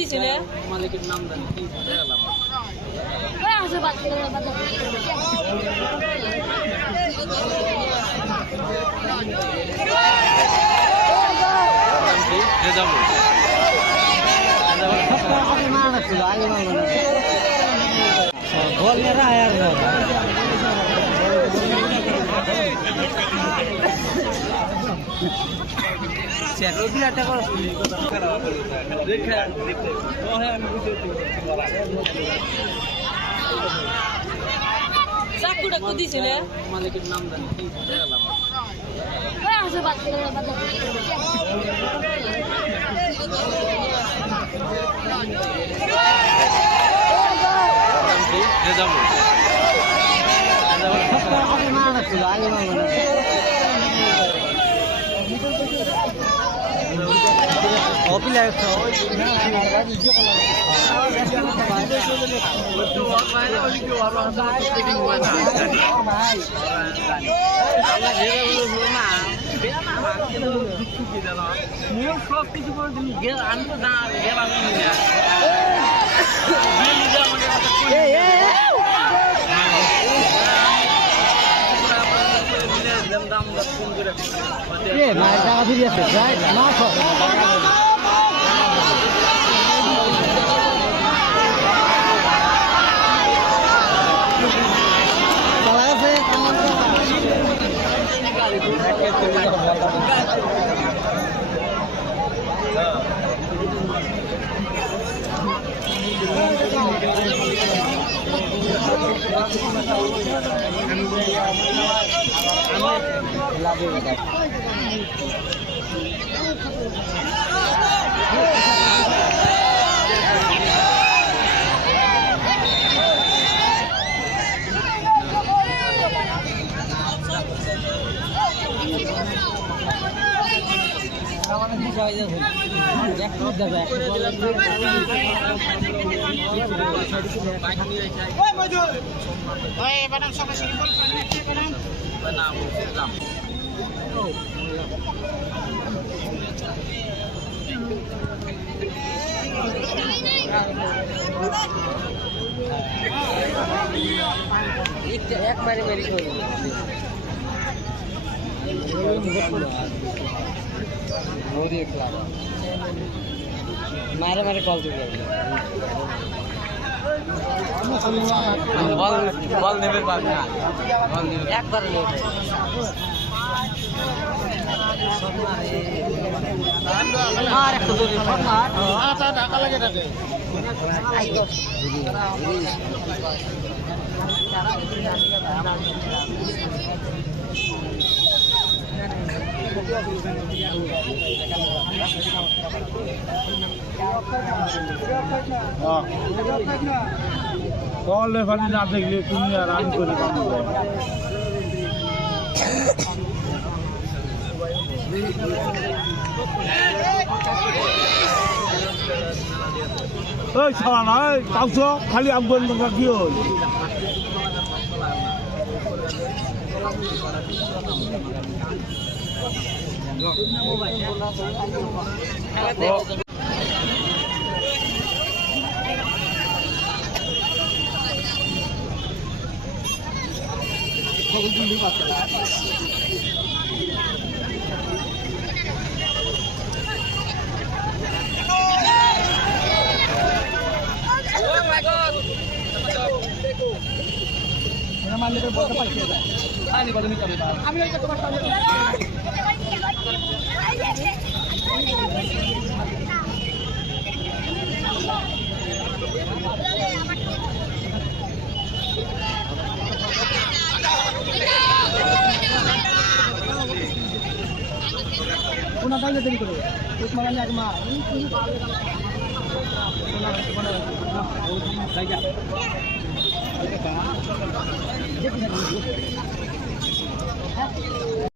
দিছিলে মালিকের নাম জানি কি দেখালাম ওই আছে বাচ্চা যাব বল मेरा यार চাকুটা কো দিছিলে মালিকের নাম জানি কি দেখালাম ওই আছে বাচ্চা যাব कॉपी लाइफ था ये मायका भी আছে রাইট না সব एक बारी मेरी मारे मारे कॉल कर बॉल नेবে পারবে না বল নেবে একবার নেবে আর একটু দূরে আটা ঢাকা লাগে থাকে कॉल फाली ना देखले তুমি আর রান করে পাবো ওই ছাড়া না কাউছো খালি আফগান টাকা কি হল